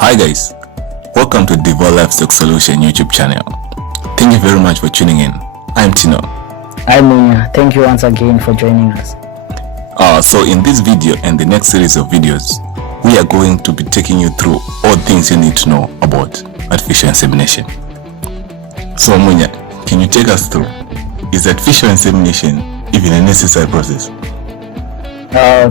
Hi guys, welcome to Devor Livestock Solutions YouTube channel. Thank you very much for tuning in. I'm Tino. Hi Munya, thank you once again for joining us. So in this video and the next series of videos, we are going to be taking you through all things you need to know about artificial insemination. So Munya, can you take us through? Is artificial insemination even a necessary process?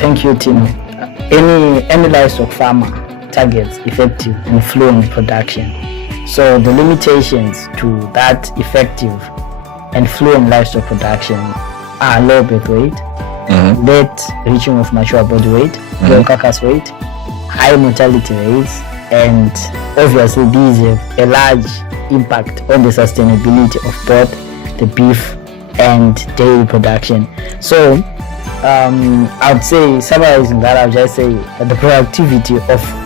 Thank you Tino. Any livestock farmer targets effective and fluent production. So the limitations to that effective and fluent livestock production are low birth weight, late reaching of mature body weight, low carcass weight, high mortality rates, and obviously these have a large impact on the sustainability of both the beef and dairy production. So I would say, summarizing that, I would just say that the productivity of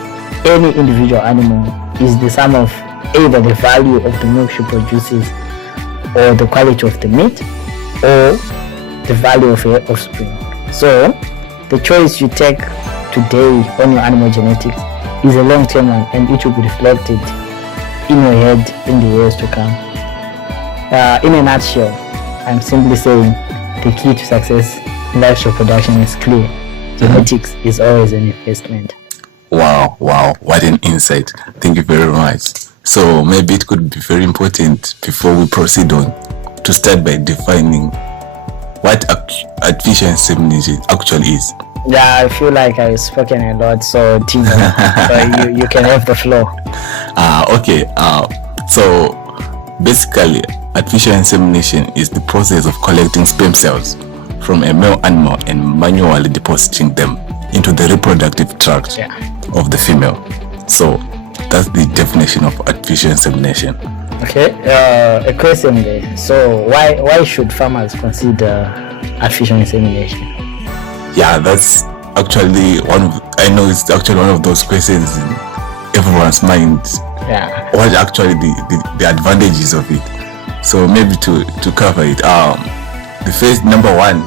any individual animal is the sum of either the value of the milk she produces, or the quality of the meat, or the value of her offspring. So the choice you take today on your animal genetics is a long-term one, and it will be reflected in your head in the years to come. In a nutshell, I'm simply saying the key to success in livestock production is clear. Genetics is always an investment. Wow, what an insight. Thank you very much. So maybe it could be very important before we proceed on to start by defining what artificial insemination actually is. Yeah, I feel like I've spoken a lot, so Tino, so you can have the floor. Okay. So basically, artificial insemination is the process of collecting sperm cells from a male animal and manually depositing them into the reproductive tract of the female. So that's the definition of artificial insemination. Okay. A question there. So why should farmers consider artificial insemination? Yeah, that's actually I know it's actually one of those questions in everyone's mind. Yeah. What actually the advantages of it? So maybe to cover it, the first number one,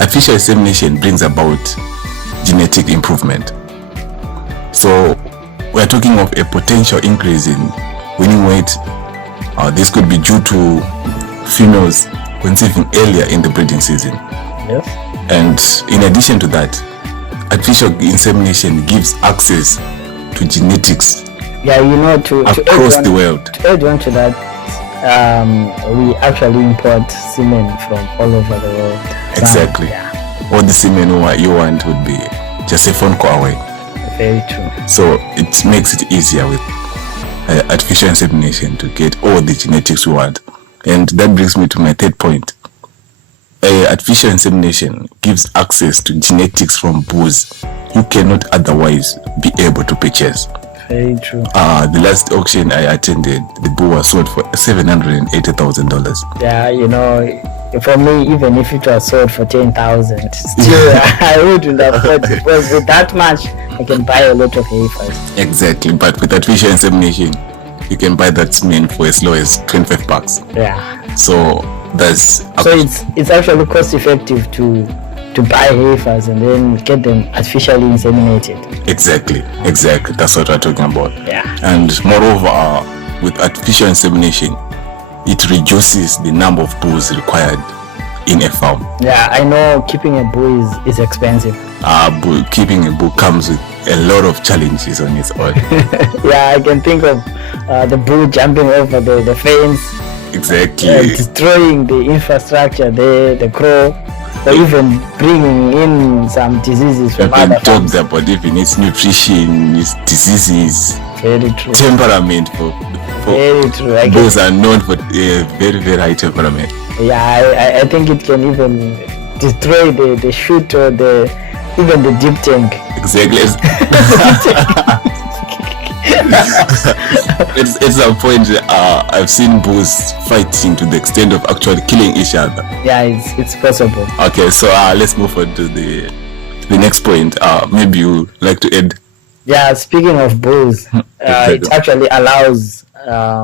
artificial insemination brings about genetic improvement. So we're talking of a potential increase in winning weight. This could be due to females conceiving earlier in the breeding season. Yes. And in addition to that, artificial insemination gives access to genetics across the world. To add on to that, we actually import semen from all over the world. Exactly. All the semen you want would be just a phone call away. Very true. So it makes it easier with artificial insemination to get all the genetics we want. And that brings me to my third point. Artificial insemination gives access to genetics from bulls you cannot otherwise be able to purchase. Very true. The last auction I attended, the bull was sold for $780,000. Yeah, for me, even if it was sold for 10,000, still I wouldn't afford it, because with that much I can buy a lot of heifers. Exactly, but with artificial insemination, you can buy that semen for as low as $25. Yeah. So that's it's actually cost effective to buy heifers and then get them artificially inseminated. Exactly. That's what we're talking about. Yeah. And moreover, with artificial insemination, it reduces the number of bulls required in a farm. Yeah, I know keeping a bull is expensive. Keeping a bull comes with a lot of challenges on its own. Yeah, I can think of the bull jumping over the fence. Exactly. Destroying the infrastructure there, the crow, or even bringing in some diseases from other farms. Talked about even its nutrition, its diseases. Very true. Temperament for very true. Bulls are known for a very, very high temperament. Yeah, I think it can even destroy the chute or even the deep tank. Exactly. It's a point I've seen bulls fighting to the extent of actually killing each other. Yeah, it's possible. Okay, so let's move on to the next point. Maybe you like to add. Yeah, speaking of bulls, it actually allows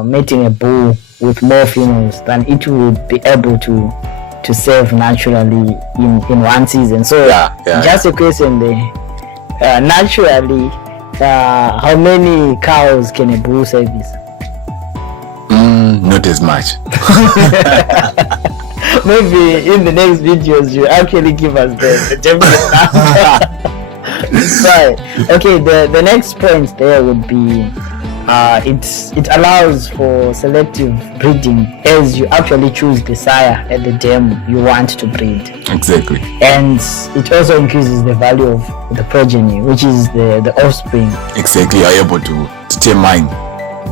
mating a bull with more females than it would be able to serve naturally in one season. So just a question there. Naturally, how many cows can a bull service? Not as much. Maybe in the next videos you actually give us the definite answer. Right. Okay, the next point there would be it allows for selective breeding as you actually choose the sire at the dam you want to breed. Exactly. And it also increases the value of the progeny, which is the offspring. Exactly. You are able to determine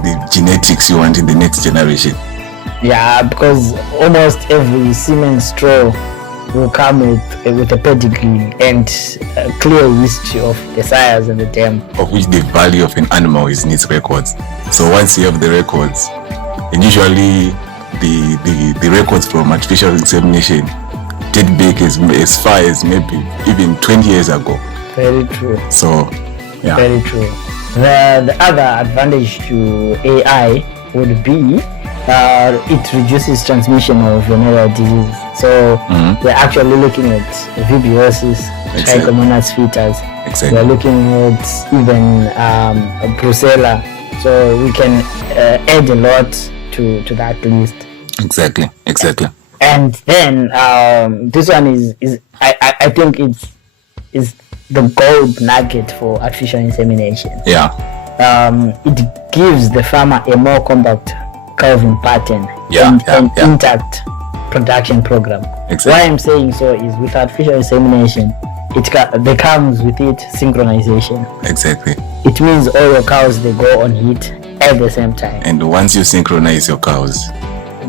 the genetics you want in the next generation. Yeah, because almost every semen straw will come with a pedigree and a clear history of the sires and the dam. Of which the value of an animal is in its records. So once you have the records, and usually the records from artificial insemination date back as far as maybe even 20 years ago. Very true. So, yeah. Very true. The other advantage to AI would be it reduces transmission of venereal disease. So we're actually looking at vibiosis, trichomonas foetus. Exactly. We're looking at even brucella. So we can add a lot to that list. Exactly. And then this one is I think it's the gold nugget for artificial insemination. Yeah. It gives the farmer a more compact calving pattern and intact production program. Exactly. Why I'm saying so is with artificial insemination, there comes with it synchronization. Exactly. It means all your cows, they go on heat at the same time. And once you synchronize your cows,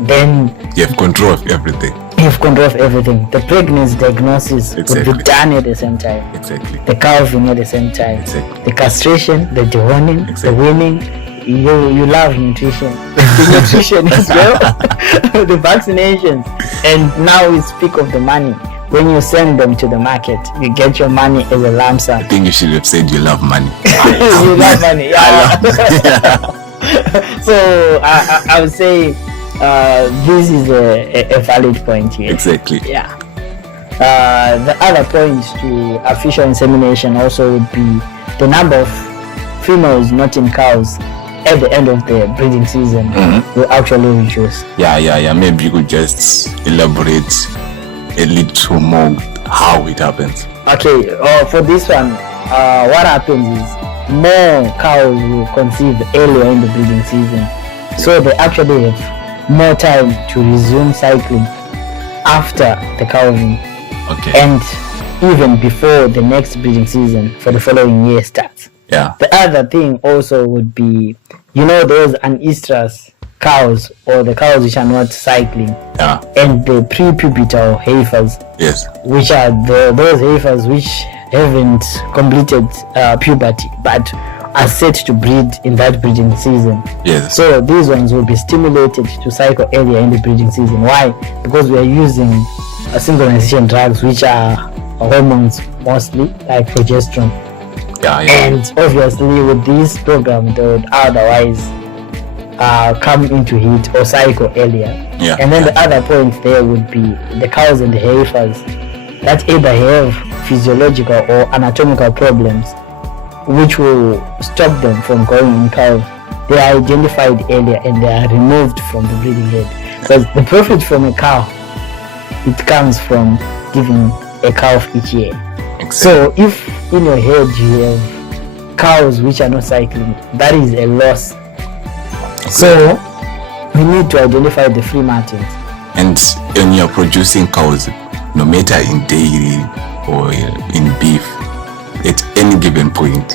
then you have control of everything. You have control of everything. The pregnancy diagnosis will be done at the same time. Exactly. The calving at the same time. Exactly. The castration, the dehorning, the weaning. You love nutrition. The nutrition as well. The vaccinations. And now we speak of the money. When you send them to the market, you get your money as a lump sum. I think you should have said you love money. You love money. Yeah. I love money. So I would say this is a valid point here. Exactly. Yeah. The other point to artificial insemination also would be the number of females not in cows at the end of the breeding season will actually reduce. Yeah. Maybe you could just elaborate a little more how it happens. Okay. For this one, what happens is more cows will conceive earlier in the breeding season, so they actually have more time to resume cycling after the calving. Okay. And even before the next breeding season for the following year starts. Yeah. The other thing also would be, those anestrus cows or the cows which are not cycling. Yeah. And the pre-pubertal heifers. Yes. Which are those heifers which haven't completed puberty but are set to breed in that breeding season. Yes. So these ones will be stimulated to cycle earlier in the breeding season. Why? Because we are using synchronization drugs which are hormones mostly, like progesterone. Yeah. And obviously with this program they would otherwise come into heat or cycle earlier. Yeah. And then the other point there would be the cows and the heifers that either have physiological or anatomical problems which will stop them from going in calf. They are identified earlier and they are removed from the breeding head. Because the profit from a cow, it comes from giving a calf each year. Exactly. So if in your head you have cows which are not cycling, that is a loss. Okay. So we need to identify the free martins. And when you're producing cows, no matter in dairy or in beef, at any given point,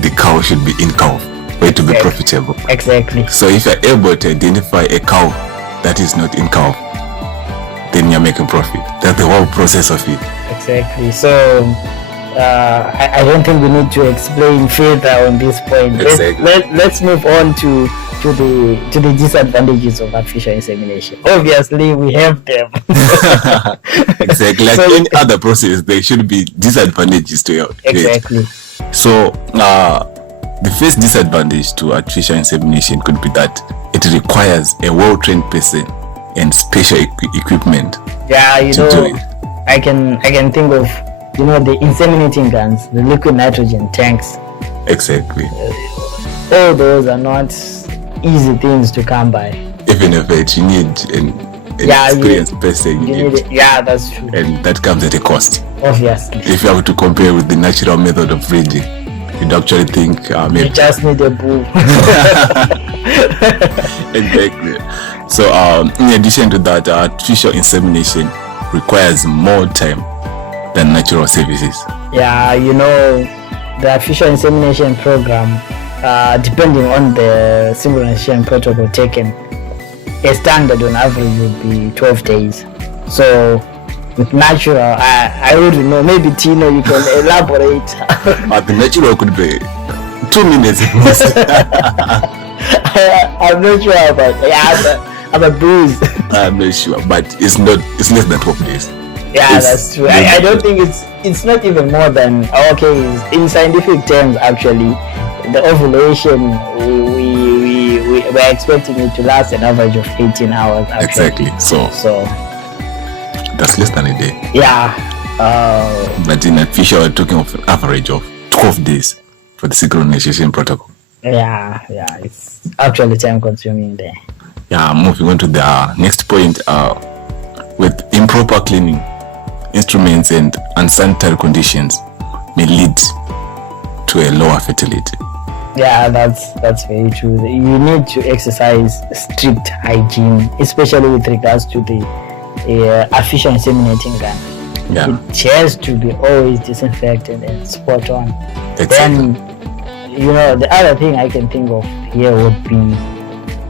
the cow should be in calf for it to be profitable. Exactly. So if you're able to identify a cow that is not in calf, then you're making profit. That's the whole process of it. Exactly. So I don't think we need to explain further on this point. Exactly. Let's move on to the disadvantages of artificial insemination. Obviously, we have them. Exactly. Like any other process, there should be disadvantages to it. Exactly. So the first disadvantage to artificial insemination could be that it requires a well-trained person and special equipment. Yeah, to do it. I can think of the inseminating guns, the liquid nitrogen tanks. Exactly. All those are not easy things to come by. Even if it, you need an experienced person. You need it. Yeah, that's true. And that comes at a cost. Obviously. If you have to compare with the natural method of breeding, you'd actually think maybe you just need a bull. Exactly. So in addition to that, artificial insemination requires more time than natural services. Yeah, you know, the artificial insemination program, depending on the synchronization protocol taken, a standard on average would be 12 days. So with natural, I wouldn't know. Maybe Tino, you can elaborate. The natural could be 2 minutes at most. I'm not sure about I'm a bruise. I'm not sure, but it's less than 12 days. Yeah, that's true. I don't think it's not even more than, okay, in scientific terms actually, the ovulation we're expecting it to last an average of 18 hours actually. Exactly. So that's less than a day. Yeah. But in artificial, we're talking of an average of 12 days for the synchronization protocol. Yeah, it's actually time consuming there. Yeah, moving on to the next point, with improper cleaning, instruments and unsanitary conditions may lead to a lower fertility. Yeah, that's very true. You need to exercise strict hygiene, especially with regards to the artificial inseminating gun. Yeah. It has to be always disinfected and spot on. Exactly. Then, you know, the other thing I can think of here would be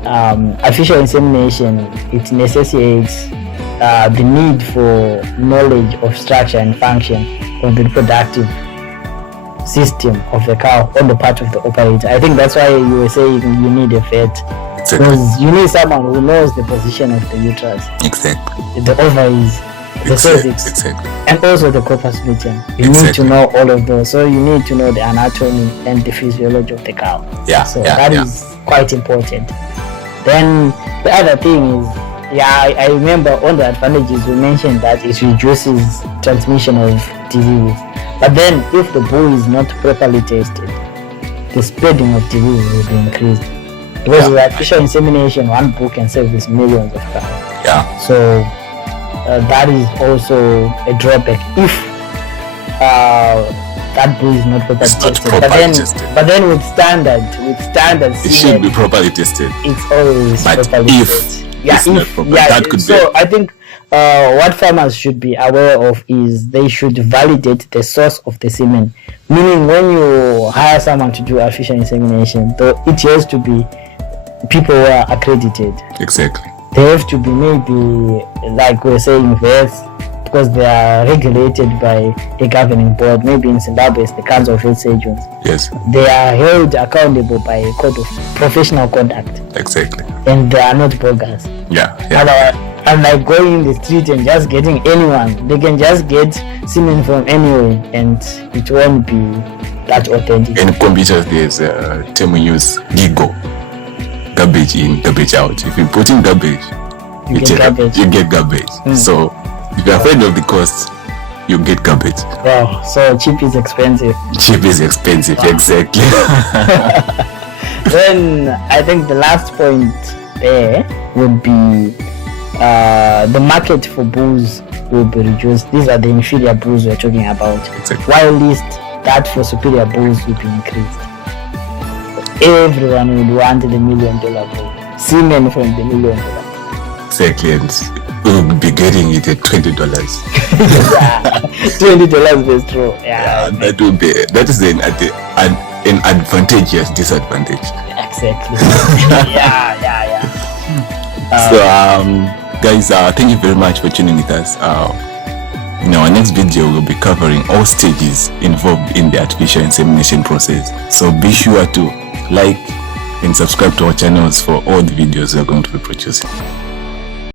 artificial insemination. It necessitates the need for knowledge of structure and function of the reproductive system of the cow on the part of the operator. I think that's why you were saying you need a vet. Exactly. Because you need someone who knows the position of the uterus, Exactly. the ovaries, the cervix, Exactly. and also the corpus luteum. You Exactly. need to know all of those. So you need to know the anatomy and the physiology of the cow. Yeah. So yeah, that yeah. is quite important. Then the other thing is, I remember on the advantages we mentioned that it reduces transmission of disease. But then if the bull is not properly tested, the spreading of disease will be increased. Because with artificial insemination, one bull can service millions of cows. Yeah. So that is also a drawback if that bull is not properly tested. But then with standards, it should be properly tested. It's always But properly if tested. it's not proper, that could so be. I think what farmers should be aware of is they should validate the source of the semen. Meaning, when you hire someone to do artificial insemination, though it has to be people who are accredited. Exactly. They have to be maybe, like we were saying, vets, because they are regulated by a governing board. Maybe in Zimbabwe it's the Council of Health Surgeons. Yes. They are held accountable by a code of professional conduct, Exactly. and they are not bogus. Yeah. And like going in the street and just getting anyone, they can just get semen from anywhere and it won't be that authentic. In computers, there's a term we use: GIGO, garbage in, garbage out. If you put in garbage, You get garbage. You get garbage. So if you're afraid of the cost, you get garbage. Wow, so cheap is expensive. Cheap is expensive. Wow. Exactly. Then I think the last point there would be the market for bulls will be reduced. These are the inferior bulls we're talking about. Exactly. While least that for superior bulls will be increased. Everyone would want the $1 million bull. Semen from the $1 million. Exactly, and we'll be getting it at $20. Yeah, $20 is true. Yeah, that is an advantageous disadvantage. Exactly. yeah. So guys, thank you very much for tuning with us. In our next video, we'll be covering all stages involved in the artificial insemination process. So be sure to like and subscribe to our channels for all the videos we're going to be producing.